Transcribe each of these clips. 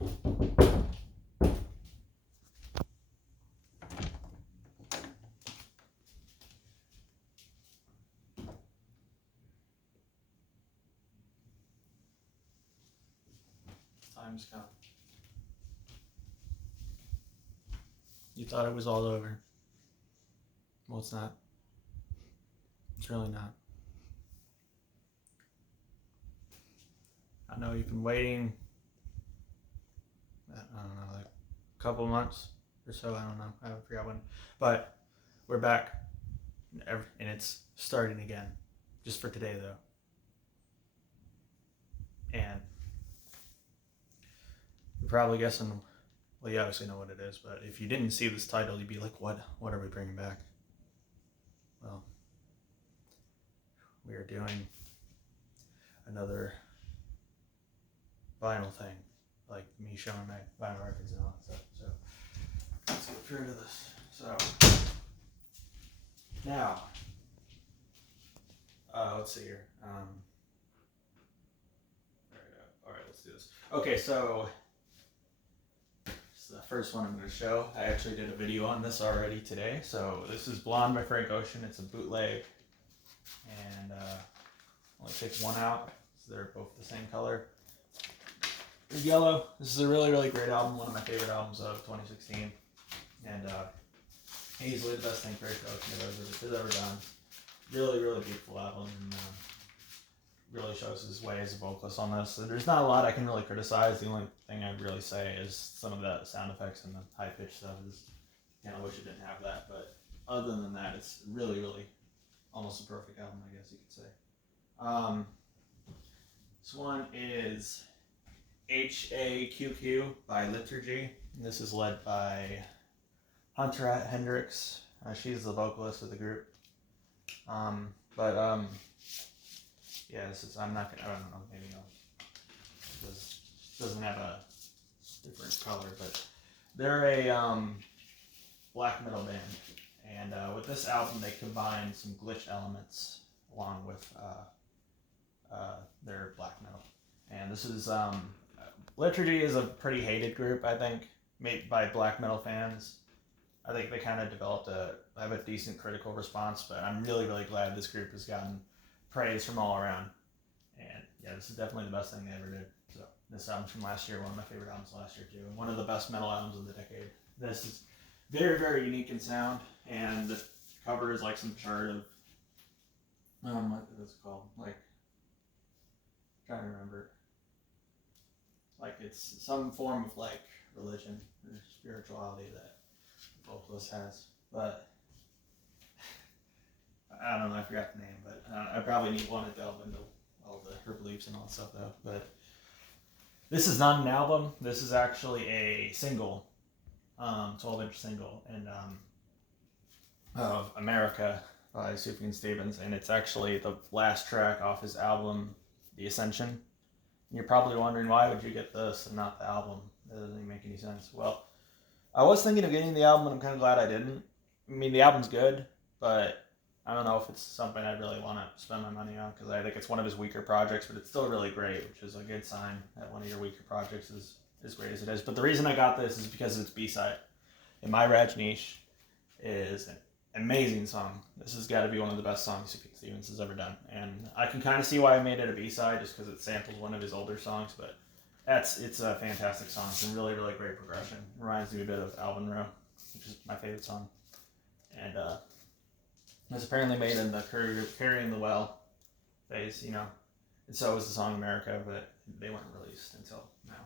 Time's come. You thought it was all over. Well, it's not. It's really not. I know you've been waiting, I don't know, like a couple months or so. I don't know. I forgot when. But we're back. And it's starting again. Just for today, though. And you're probably guessing, well, you obviously know what it is, but if you didn't see this title, you'd be like, what are we bringing back? Well, we are doing another vinyl thing, like me showing my vinyl records and all that stuff. So let's get rid of this. So now, let's see here. All right, let's do this. Okay, so the first one I'm going to show. I actually did a video on this already today. So this is Blonde by Frank Ocean. It's a bootleg, and only take one out. So they're both the same color. They're yellow. This is a really, really great album. One of my favorite albums of 2016, and easily the best thing Frank Ocean has ever done. Really, really beautiful album, and really shows his way as a vocalist on this. There's not a lot I can really criticize. The only thing I'd really say is some of the sound effects and the high-pitched stuff is, I wish it didn't have that. But other than that, it's really, really almost a perfect album, I guess you could say. This one is HAQQ by Liturgy. This is led by Hunter Hendricks. She's the vocalist of the group. Yeah, this is, I'm not gonna, I don't know, maybe this doesn't have a different color, but they're a black metal band, and with this album they combine some glitch elements along with their black metal. And this is, Liturgy is a pretty hated group, I think, made by black metal fans. I think they kind of have a decent critical response, but I'm really, really glad this group has gotten praise from all around. And yeah, this is definitely the best thing they ever did. So this album's from last year, one of my favorite albums last year too, and one of the best metal albums of the decade. This is very, very unique in sound, and the cover is like some chart of what is it called? Like, I'm trying to remember. Like it's some form of like religion or spirituality that the vocalist has, but I don't know, I forgot the name, but I probably want to delve into all her beliefs and all that stuff though. But this is not an album. This is actually a single, 12-inch single, and of America by Sufjan Stevens, and it's actually the last track off his album, The Ascension. And you're probably wondering, why would you get this and not the album? That doesn't even make any sense. Well, I was thinking of getting the album, and I'm kind of glad I didn't. I mean, the album's good, but I don't know if it's something I'd really want to spend my money on, because I think it's one of his weaker projects, but it's still really great, which is a good sign that one of your weaker projects is as great as it is. But the reason I got this is because it's B-side. And My Rajneesh is an amazing song. This has got to be one of the best songs Stevens has ever done. And I can kind of see why I made it a B-side, just because it samples one of his older songs, but it's a fantastic song. It's a really, really great progression. It reminds me a bit of Alvin Rowe, which is my favorite song. And it's apparently made in the Carrying the Well phase, and so is the song America, but they weren't released until now.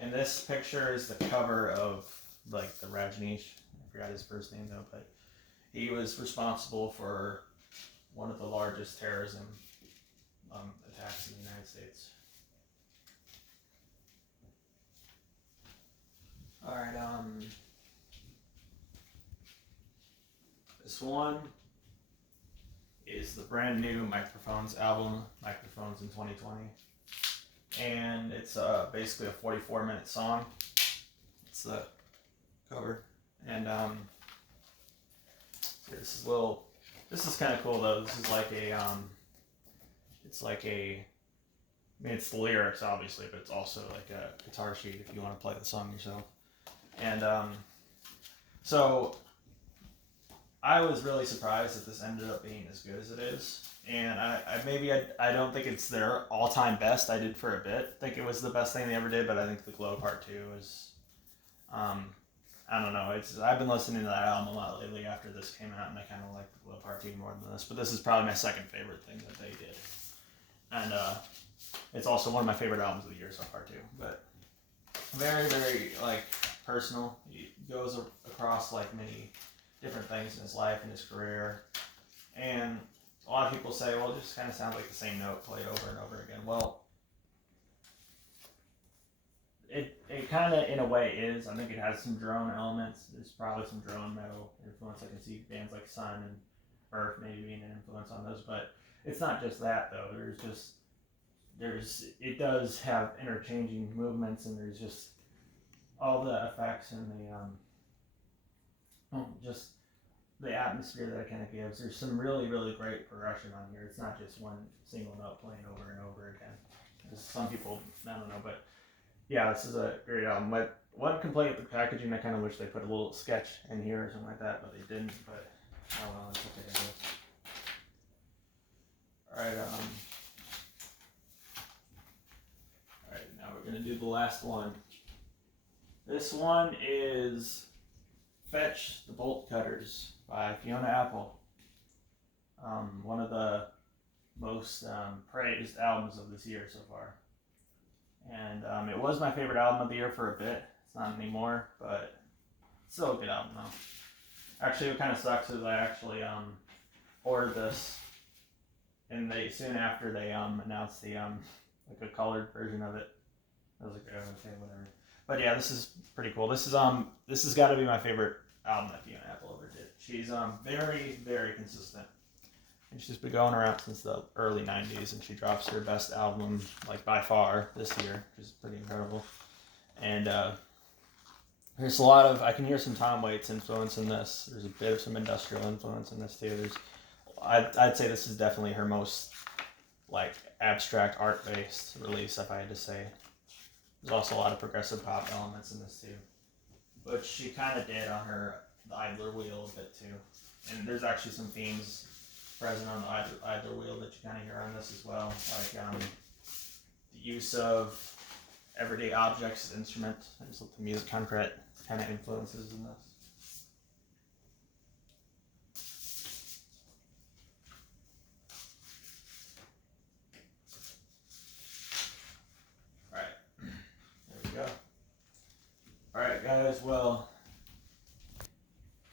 And this picture is the cover of like the Rajneesh. I forgot his first name though, but he was responsible for one of the largest terrorism attacks in the United States. All right, this one is the brand new Microphones album, Microphones in 2020. And it's basically a 44-minute song. It's the cover. And this is kind of cool though. This is like a, it's like a I mean, it's the lyrics obviously, but it's also like a guitar sheet if you want to play the song yourself. And so I was really surprised that this ended up being as good as it is. And I don't think it's their all-time best. I did for a bit think it was the best thing they ever did, but I think the Glow Part 2 is, I don't know. I've been listening to that album a lot lately after this came out, and I kind of like the Glow Part 2 more than this. But this is probably my second favorite thing that they did. And it's also one of my favorite albums of the year so far too. But very, very like personal. He goes across like many different things in his life and his career. And a lot of people say, well, it just kind of sounds like the same note played over and over again. Well, it kind of, in a way, is. I think it has some drone elements. There's probably some drone metal influence. I can see bands like Sun and Earth maybe being an influence on those. But it's not just that, though. It does have interchanging movements, and there's just all the effects and just the atmosphere that it kind of gives. There's some really, really great progression on here. It's not just one single note playing over and over again. Some people, I don't know, but yeah, this is a great album. But one complaint with the packaging, I kind of wish they put a little sketch in here or something like that, but they didn't. But oh well, it's okay, I guess. All right, now we're gonna do the last one. This one is Fetch the Bolt Cutters by Fiona Apple. One of the most praised albums of this year so far. And it was my favorite album of the year for a bit. It's not anymore, but it's still a good album though. Actually, what kind of sucks is I actually ordered this, and soon after they announced the like a colored version of it. I was like, oh, okay, whatever. But yeah, this is pretty cool. This has got to be my favorite album that Fiona Apple ever did. She's very, very consistent. And she's been going around since the early 90s, and she drops her best album, like by far, this year, which is pretty incredible. And there's a lot of, I can hear some Tom Waits influence in this. There's a bit of some industrial influence in this too. I'd say this is definitely her most like abstract art-based release, if I had to say. There's also a lot of progressive pop elements in this too. But she kind of did on the Idler Wheel a bit too. And there's actually some themes present on the Idler Wheel that you kind of hear on this as well. Like the use of everyday objects as instruments. There's the music concrete kind of influences in this. Alright guys, well,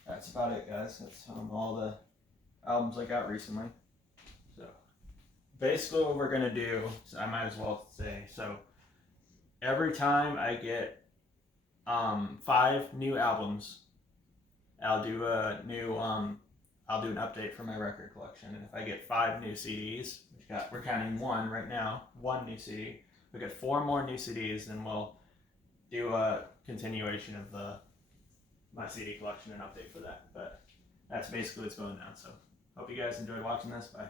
that's about it guys. That's all the albums I got recently. So, basically what we're going to do, so I might as well say, so every time I get 5 new albums, I'll do an update for my record collection. And if I get 5 new CDs, we're counting 1 right now, 1 new CD. We get 4 more new CDs, then we'll do a continuation of my CD collection and update for that. But that's basically what's going down. So hope you guys enjoyed watching this. Bye.